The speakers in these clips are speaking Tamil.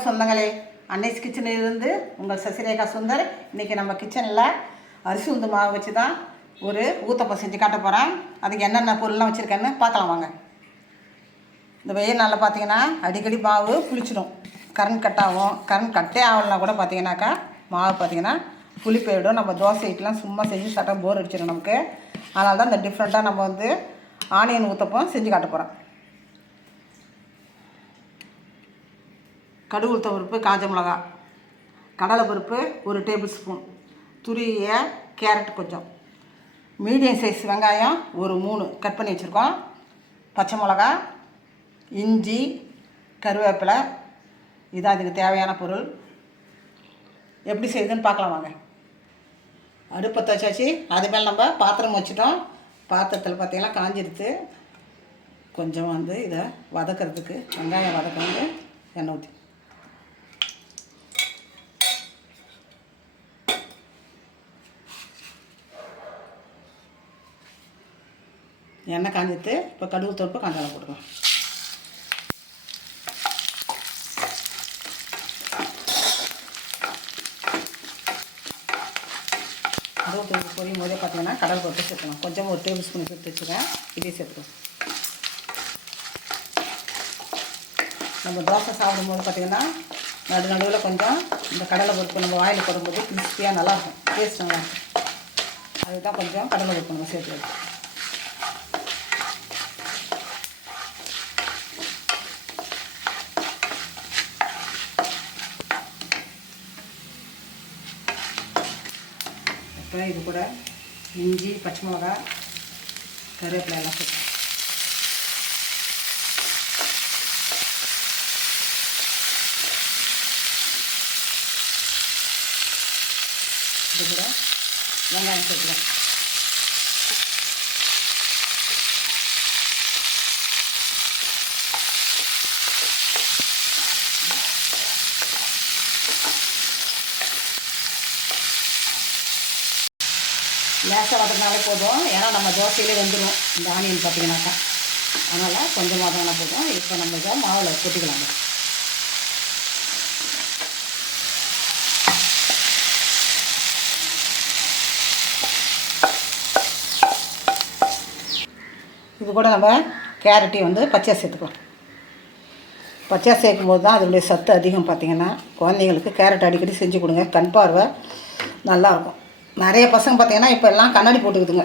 வணக்கம் சொந்தங்களே. அன்னைஸ் கிச்சனிலிருந்து உங்கள் சசிரேகா சுந்தர். இன்றைக்கி நம்ம கிச்சனில் அரிசி உளுந்து மாவு வச்சு தான் ஒரு ஊத்தப்பம் செஞ்சு காட்ட போகிறேன். அதுக்கு என்னென்ன பொருள்லாம் வச்சுருக்கேன்னு பார்க்கலாம் வாங்க. இந்த வெயில் நாளில் பார்த்தீங்கன்னா அடிக்கடி மாவு புளிச்சிடும், கரண்ட் கட் ஆகும். கரண்ட் கட்டே ஆகலைனா கூட பார்த்தீங்கன்னாக்கா மாவு பார்த்தீங்கன்னா புளி போயிடும். நம்ம தோசை இட்லாம் சும்மா செஞ்சு சாப்பிட்டா போர் அடிச்சிடும் நமக்கு. அதனால தான் இந்த டிஃப்ரெண்ட்டாக நம்ம வந்து ஆனியன் ஊத்தப்பம் செஞ்சு காட்ட போகிறோம். கடுகு உளுத்தம் பருப்பு, காஞ்ச மிளகா, கடலை பருப்பு 1 டேபிள் ஸ்பூன், துருவிய கேரட் கொஞ்சம், மீடியம் சைஸ் வெங்காயம் ஒரு 3 கட் பண்ணி வச்சுருக்கோம், பச்சை மிளகா, இஞ்சி, கருவேப்பிலை. இதான் அதுக்கு தேவையான பொருள். எப்படி செய்யுதுன்னு பார்க்கலாம் வாங்க. அடுப்பை வச்சாச்சு. அது மேலே நம்ம பாத்திரம் வச்சுட்டோம். பாத்திரத்தில் பார்த்தீங்கன்னா காஞ்சிடுத்து. கொஞ்சம் வந்து இதை வதக்கிறதுக்கு வெங்காயம் வதக்கிறது எண்ணெய் ஊற்றி எண்ணெய் காஞ்சிட்டு இப்போ கடுகு தொடுப்பு காஞ்சாலம் போட்டுக்கலாம். கடுகு தொடுப்பு பொரியும் போதே பார்த்தீங்கன்னா கடலை பருப்பு சேர்த்துக்கலாம். கொஞ்சம் 1 டேபிள் ஸ்பூன் சேர்த்து வச்சுருக்கேன். இதே சேர்த்துக்கலாம். நம்ம தோசை சாப்பிடும்போது பார்த்திங்கன்னா நடுவில் கொஞ்சம் இந்த கடலை பருப்பு நம்ம வாயில் போடும்போது கிறிஸ்பியாக நல்லாயிருக்கும், டேஸ்ட் நல்லாயிருக்கும். அதுதான் கொஞ்சம் கடலை பருப்பு நம்ம சேர்த்து வைப்போம். இப்போ இது கூட இஞ்சி, பச்சை மிளகா, கருவேப்பிலை எல்லாம் சேர்த்து இது கூட வெங்காயம் சேர்த்துக்கலாம். லேசாக வதக்கினாலே போதும், ஏன்னா நம்ம தோசையிலே வந்துடும் இந்த ஆனியன் பார்த்தீங்கன்னாக்கா. அதனால் கொஞ்சம் வதங்கினா போதும். இப்போ நம்ம இதை மாவில் கொட்டிக்கலாங்க. இது கூட நம்ம கேரட்டையும் வந்து பச்சையாக சேர்த்துக்கலாம். பச்சையாக சேர்க்கும்போது தான் அதனுடைய சத்து அதிகம். பார்த்திங்கன்னா குழந்தைங்களுக்கு கேரட் அடிக்கடி செஞ்சு கொடுங்க, கண் பார்வை நல்லாயிருக்கும். நிறைய பசங்க பார்த்திங்கன்னா இப்போ எல்லாம் கண்ணாடி போட்டுக்குதுங்க.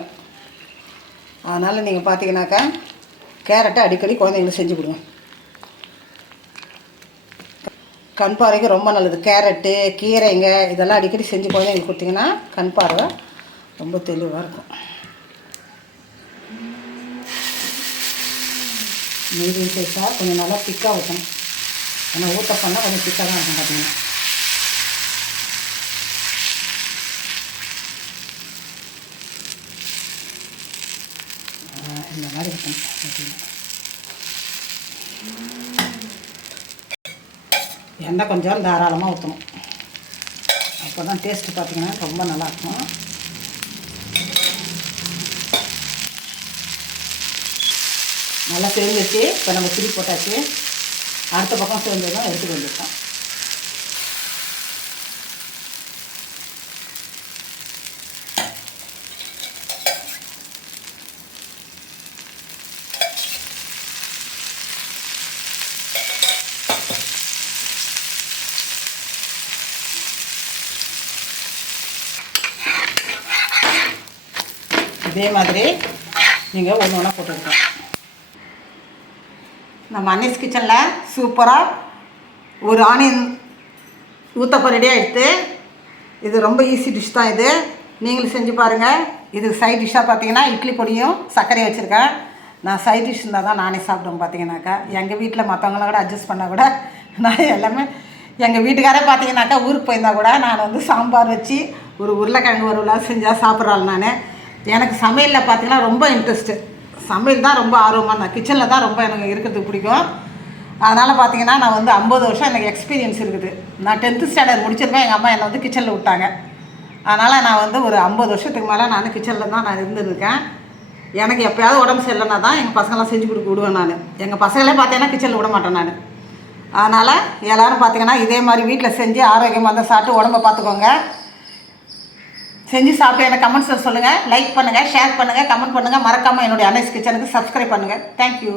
அதனால் நீங்கள் பார்த்தீங்கன்னாக்கா கேரட்டை அடிக்கடி குழந்தைங்களுக்கு செஞ்சு கொடுங்க. கண் பார்வைக்கு ரொம்ப நல்லது. கேரட்டு, கீரைங்க இதெல்லாம் அடிக்கடி செஞ்சு குழந்தைங்களுக்கு கொடுத்திங்கன்னா கண் பார்வை ரொம்ப தெளிவாக இருக்கும். மீடியம் சைஸாக கொஞ்சம் நல்லா திக்காக ஊற்றணும். ஏன்னா ஊற்ற பண்ணால் கொஞ்சம் திக்காக தான் இருக்கும். பார்த்திங்கன்னா இந்த மாதிரி இருக்கணும். எண்ணெய் கொஞ்சம் தாராளமாக ஊற்றணும். அப்போ தான் டேஸ்ட்டு பார்த்திங்கன்னா ரொம்ப நல்லாயிருக்கும். நல்லா சேர்ந்துச்சு. இப்போ நம்ம திருப்பி போட்டாச்சு. அடுத்த பக்கம் சேர்ந்ததும் எடுத்துகிட்டு வந்துருக்கோம். இதே மாதிரி நீங்கள் ஒன்று ஒன்றா போட்டுருக்கோம். நம்ம அன்னைஸ் கிச்சனில் சூப்பராக ஒரு ஆனியன் ஊத்தப்பம் ரெடியாக எடுத்து, இது ரொம்ப ஈஸி டிஷ் தான். இது நீங்களும் செஞ்சு பாருங்கள். இது சைட் டிஷ்ஷாக பார்த்தீங்கன்னா இட்லி பொடியும் சர்க்கரையும் வச்சுருக்கேன். நான் சைட் டிஷ் இருந்தால் தான் நானே சாப்பிடுவேன். பார்த்தீங்கன்னாக்கா எங்கள் வீட்டில் மற்றவங்களாம் கூட அட்ஜஸ்ட் பண்ணால் கூட நான் எல்லாமே எங்கள் வீட்டுக்காரே பார்த்தீங்கன்னாக்கா ஊருக்கு போயிருந்தால் கூட நான் வந்து சாம்பார் வச்சு ஒரு உருளைக்கிழங்கு வறுவலாக செஞ்சால் சாப்பிட்றாள். நான் எனக்கு சமையலில் பார்த்திங்கன்னா ரொம்ப இன்ட்ரெஸ்ட்டு. சமையல் தான் ரொம்ப ஆர்வமாக. நான் கிச்சனில் தான் ரொம்ப எனக்கு இருக்கிறதுக்கு பிடிக்கும். அதனால் பார்த்திங்கன்னா நான் வந்து 50 வருஷம் எனக்கு எக்ஸ்பீரியன்ஸ் இருக்குது. நான் 10th ஸ்டாண்டர்ட் முடிச்சிருக்கேன். எங்கள் அம்மா என்னை வந்து கிச்சனில் விட்டாங்க. அதனால் நான் வந்து ஒரு 50 வருஷத்துக்கு மேலே நான் கிச்சனில் தான் நான் இருந்துருக்கேன். எனக்கு எப்போயாவது உடம்பு சரியில்லைன்னா தான் எங்கள் பசங்களாம் செஞ்சு கொடுக்க விடுவேன். நான் எங்கள் பசங்களே பார்த்தீங்கன்னா கிச்சனில் விட மாட்டேன். நான் அதனால் எல்லோரும் பார்த்திங்கன்னா இதே மாதிரி வீட்டில் செஞ்சு ஆரோக்கியமாக இருந்தால் சாப்பிட்டு உடம்ப பார்த்துக்கோங்க. செஞ்சு சாப்பிட்டு எனக்கு கமெண்ட்ஸில் சொல்லுங்கள். லைக் பண்ணுங்கள், ஷேர் பண்ணுங்கள், கமெண்ட் பண்ணுங்கள். மறக்காமல் என்னுடைய அன்னைஸ் கிச்சனுக்கு சப்ஸ்கிரைப் பண்ணுங்கள். தேங்க்யூ.